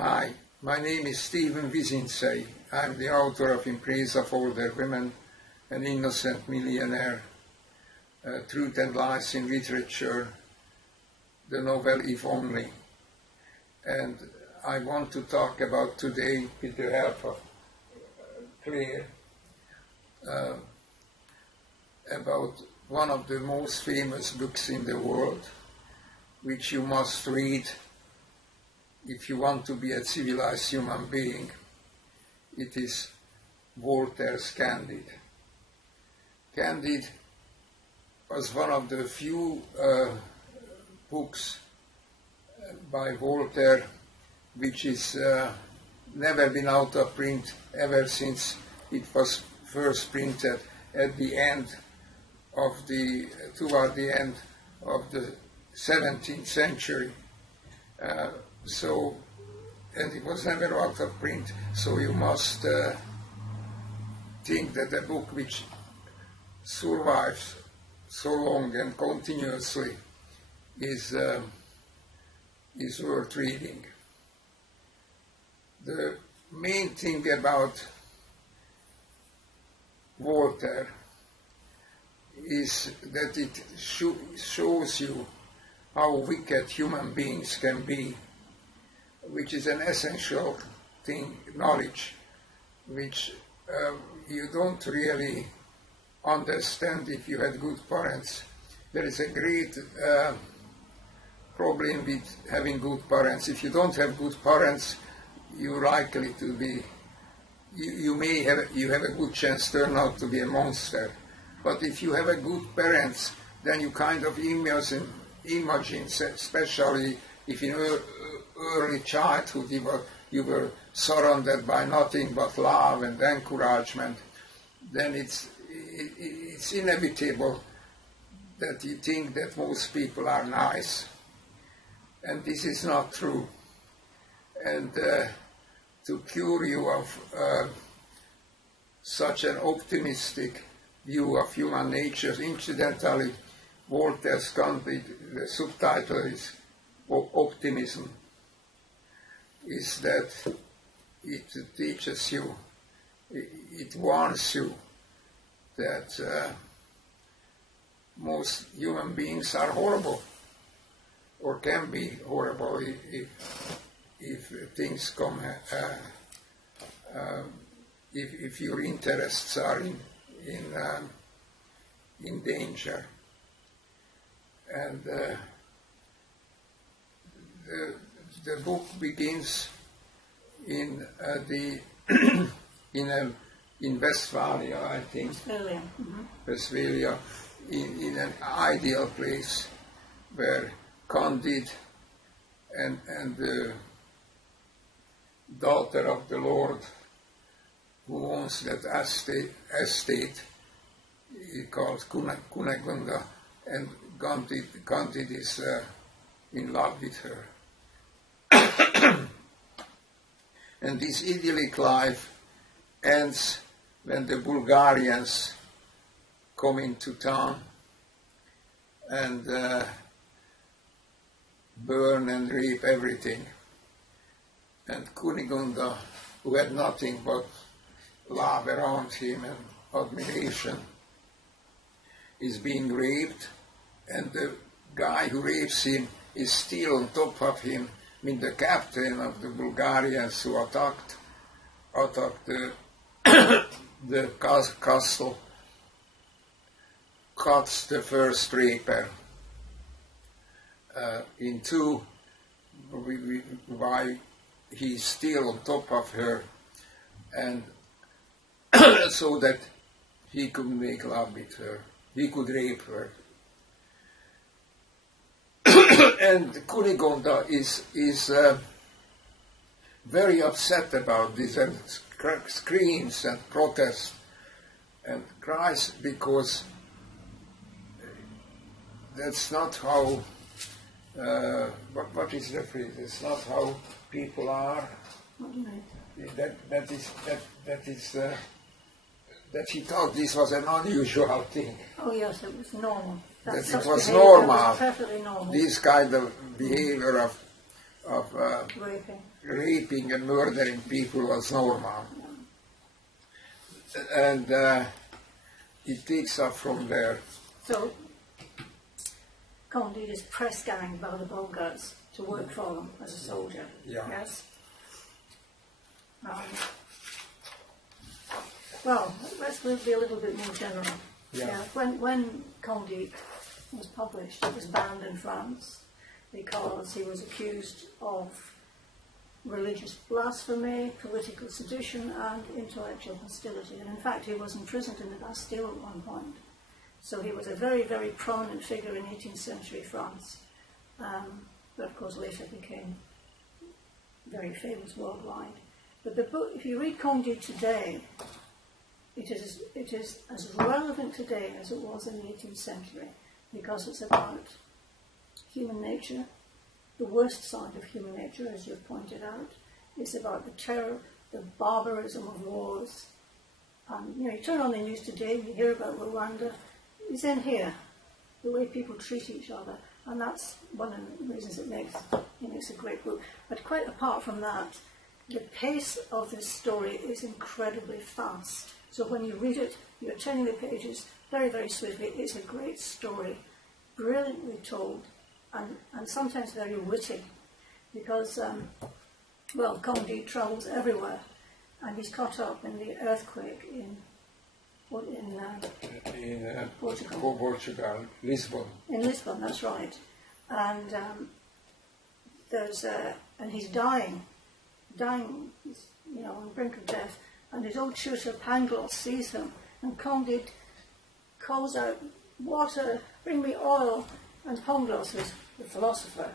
Hi, my name is Stephen Vizinczey. I'm the author of In Praise of Older Women, An Innocent Millionaire, Truth and Lies in Literature, the novel If Only. And I want to talk about today, with the help of Claire, about one of the most famous books in the world, which you must read if you want to be a civilized human being. It is Voltaire's Candide. Candide was one of the few books by Voltaire which is never been out of print ever since it was first printed at the end of toward the end of the 17th century. And it was never out of print, so you must think that a book which survives so long and continuously is worth reading. The main thing about Voltaire is that it shows you how wicked human beings can be, which is an essential thing, knowledge, which you don't really understand if you had good parents. There is a great problem with having good parents. If you don't have good parents, you're likely to be, you have a good chance to turn out to be a monster. But if you have a good parents, then you kind of imagine, especially if in early childhood you were surrounded by nothing but love and encouragement, then it's inevitable that you think that most people are nice. And this is not true. And to cure you of such an optimistic view of human nature, incidentally, Voltaire's Candide, the subtitle is Optimism, is that it teaches you, it warns you that most human beings are horrible, or can be horrible if things come, if your interests are in danger. And the book begins in Westphalia, I think. Westphalia. Mm-hmm. Westphalia, in an ideal place where Candide and the daughter of the Lord who owns that estate called Cunegunda, and Candide is in love with her. And this idyllic life ends when the Bulgarians come into town and burn and rape everything. And Cunegunda, who had nothing but love around him and admiration, is being raped, and the guy who rapes him is still on top of him. I mean, the captain of the Bulgarians who attacked the castle cuts the first raper in two, why he's still on top of her, and so that he could make love with her, he could rape her. And Cunegunda is very upset about this and screams and protests and cries, because that's not how, what is the phrase? It's not how people are. That he thought this was an unusual thing. Oh yes, it was normal. That it was normal. That was perfectly normal. This kind of behavior raping and murdering people was normal. And it takes up from there. So, Candide is press ganged by the Bulgars to work for them as a soldier. Yeah. Yes? Well, let's be a little bit more general. Yeah. When Candide was published, it was banned in France because he was accused of religious blasphemy, political sedition, and intellectual hostility. And in fact, he was imprisoned in the Bastille at one point. So he was a very, very prominent figure in 18th century France. But of course later became very famous worldwide. But the book, if you read Candide today, it is as relevant today as it was in the 18th century, because it's about human nature, the worst side of human nature, as you've pointed out. It's about the terror, the barbarism of wars. You turn on the news today, you hear about Rwanda. It's in here, the way people treat each other, and that's one of the reasons it makes a great book. But quite apart from that, the pace of this story is incredibly fast. So when you read it, you're turning the pages very, very swiftly. It's a great story, brilliantly told, and sometimes very witty, because, Candide travels everywhere, and he's caught up in the earthquake in Portugal, Lisbon. In Lisbon, that's right. And and he's dying, he's, on the brink of death. And his old tutor Pangloss sees him, and Candide calls out, "Water, bring me oil." And Pangloss, who's the philosopher,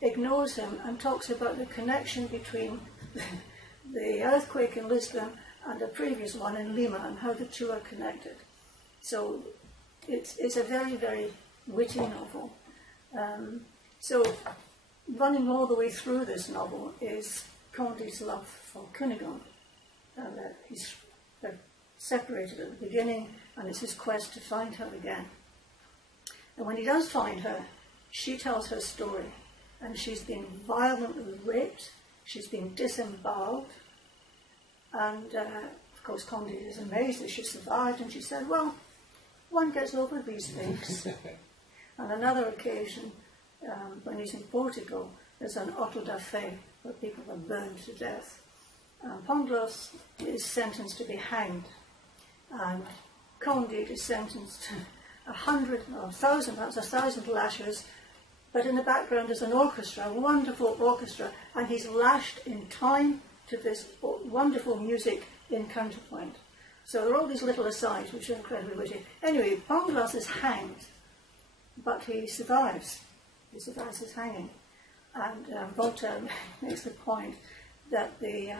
ignores him and talks about the connection between the earthquake in Lisbon and a previous one in Lima, and how the two are connected. So it's a very, very witty novel. So running all the way through this novel is Candide's love for Cunegonde. They're separated at the beginning, and it's his quest to find her again. And when he does find her, she tells her story, and she's been violently raped, she's been disemboweled, and of course Candide is amazed that she survived, and she said, "Well, one gets over these things." On another occasion, when he's in Portugal, there's an auto da fe where people are burned to death. Pangloss is sentenced to be hanged, and Candide is sentenced to 100 or 1,000, perhaps 1,000 lashes, but in the background there's an orchestra, a wonderful orchestra, and he's lashed in time to this wonderful music in counterpoint. So there are all these little asides which are incredibly witty. Anyway, Pangloss is hanged, but he survives. He survives his hanging. And Voltaire makes the point that the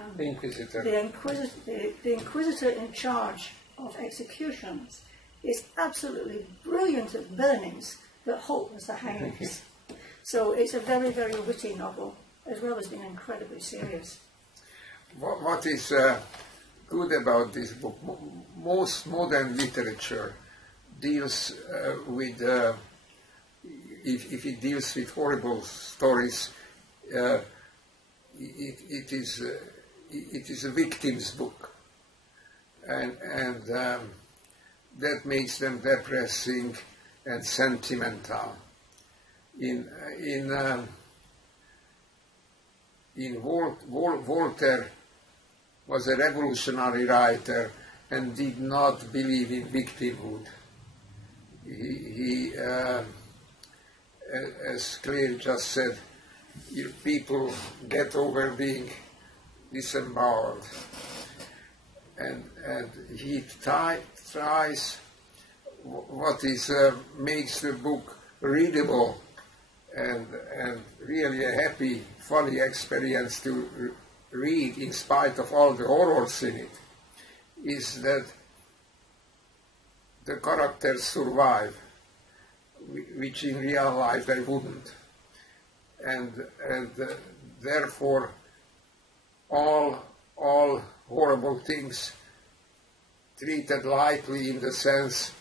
Inquisitor in charge of executions is absolutely brilliant at burnings, but hopeless at hangings. So it's a very, very witty novel, as well as being incredibly serious. What is good about this book? Most modern literature deals with, if it deals with horrible stories, it is a victim's book, and that makes them depressing and sentimental. Voltaire was a revolutionary writer and did not believe in victimhood. He as Claire just said, people get over being disemboweled, and he tries what is makes the book readable and really a happy, funny experience to read in spite of all the horrors in it, is that the characters survive, which in real life they wouldn't. And therefore all horrible things treated lightly, in the sense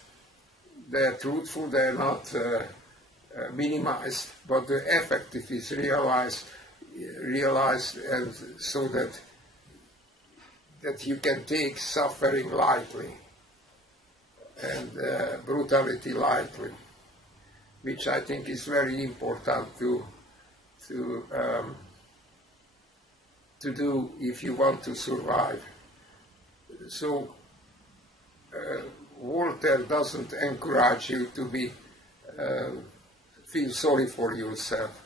they're truthful, they're not minimized, but the effective is realized, and so that you can take suffering lightly and brutality lightly, which I think is very important to do if you want to survive. So Voltaire doesn't encourage you to feel sorry for yourself.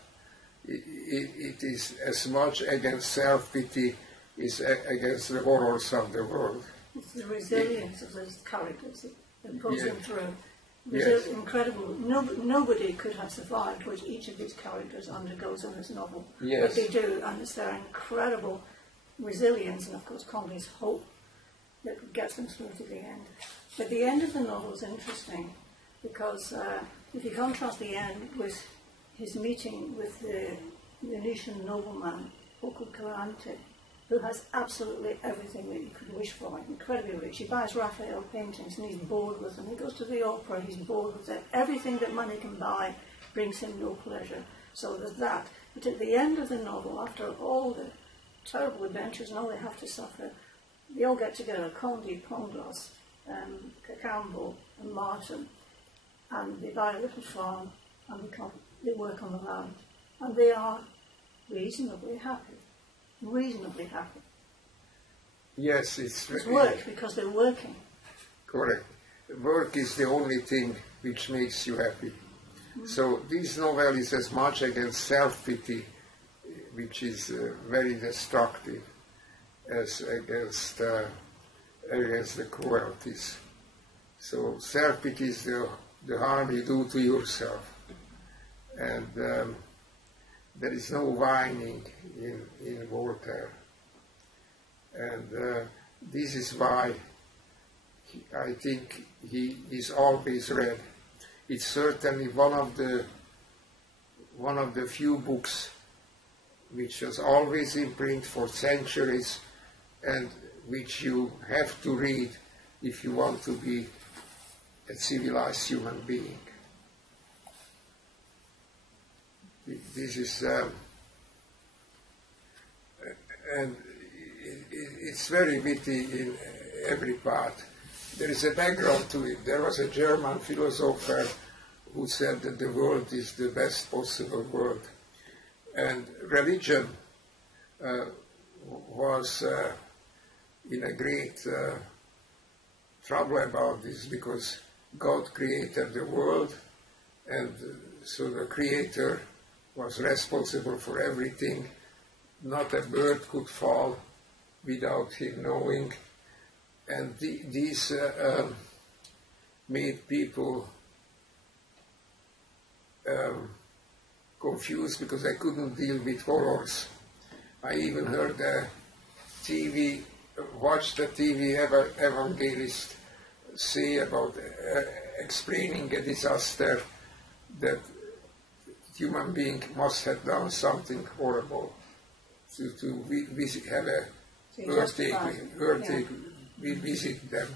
It is as much against self-pity as against the horrors of the world. It's the resilience of those characters that pulls them through. Yes. Incredible. Nobody could have survived what each of these characters undergoes in this novel. Yes. But they do, and it's their incredible resilience and, of course, Conde's hope that gets them through to the end. But the end of the novel is interesting because if you contrast the end with his meeting with the Venetian nobleman, Candide, who has absolutely everything that you could wish for, incredibly rich. He buys Raphael paintings and he's bored with them. He goes to the opera, he's bored with it. Everything that money can buy brings him no pleasure. So there's that. But at the end of the novel, after all the terrible adventures and all they have to suffer, they all get together, Candide, Pangloss, Cacambo and Martin, and they buy a little farm and they work on the land. And they are reasonably happy. Reasonably happy. Yes, it's work because they're working. Correct. Work is the only thing which makes you happy. So this novel is as much against self-pity, which is very destructive, as against the cruelties. So self-pity is the harm you do to yourself, and there is no whining in Voltaire, and this is why I think he is always read. It's certainly one of the few books which was always in print for centuries, and which you have to read if you want to be a civilized human being. This is, and it's very witty in every part. There is a background to it. There was a German philosopher who said that the world is the best possible world. And religion was in a great trouble about this, because God created the world, and so the Creator was responsible for everything. Not a bird could fall without him knowing. And these made people confused, because they couldn't deal with horrors. I even heard watched a TV evangelist say about explaining a disaster, that human being must have done something horrible to have a earthquake, we visit them,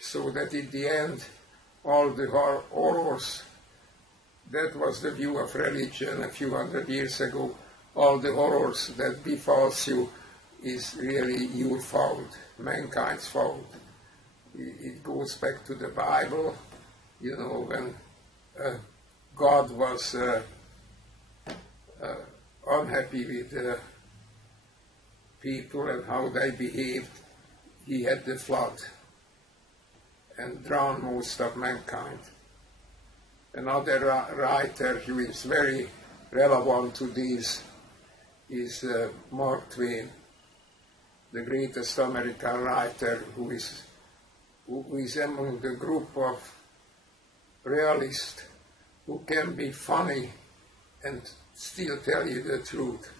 so that in the end all the horrors, that was the view of religion a few hundred years ago, all the horrors that befalls you is really your fault, mankind's fault. It goes back to the Bible, when God was unhappy with people and how they behaved. He had the flood and drowned most of mankind. Another writer who is very relevant to this is Mark Twain, the greatest American writer, who is among the group of realists who can be funny and still tell you the truth.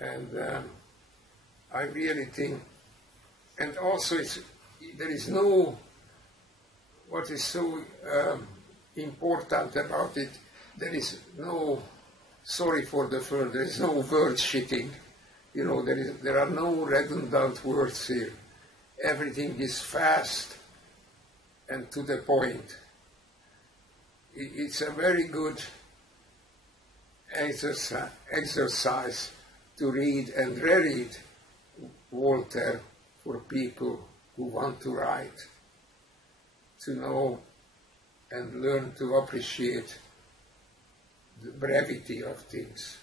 And I really think, and also there is no, what is so important about it, there is no sorry for the word, there is no word shitting. There are no redundant words here. Everything is fast and to the point. it's a very good exercise to read and reread Voltaire for people who want to write, to know and learn to appreciate the brevity of things.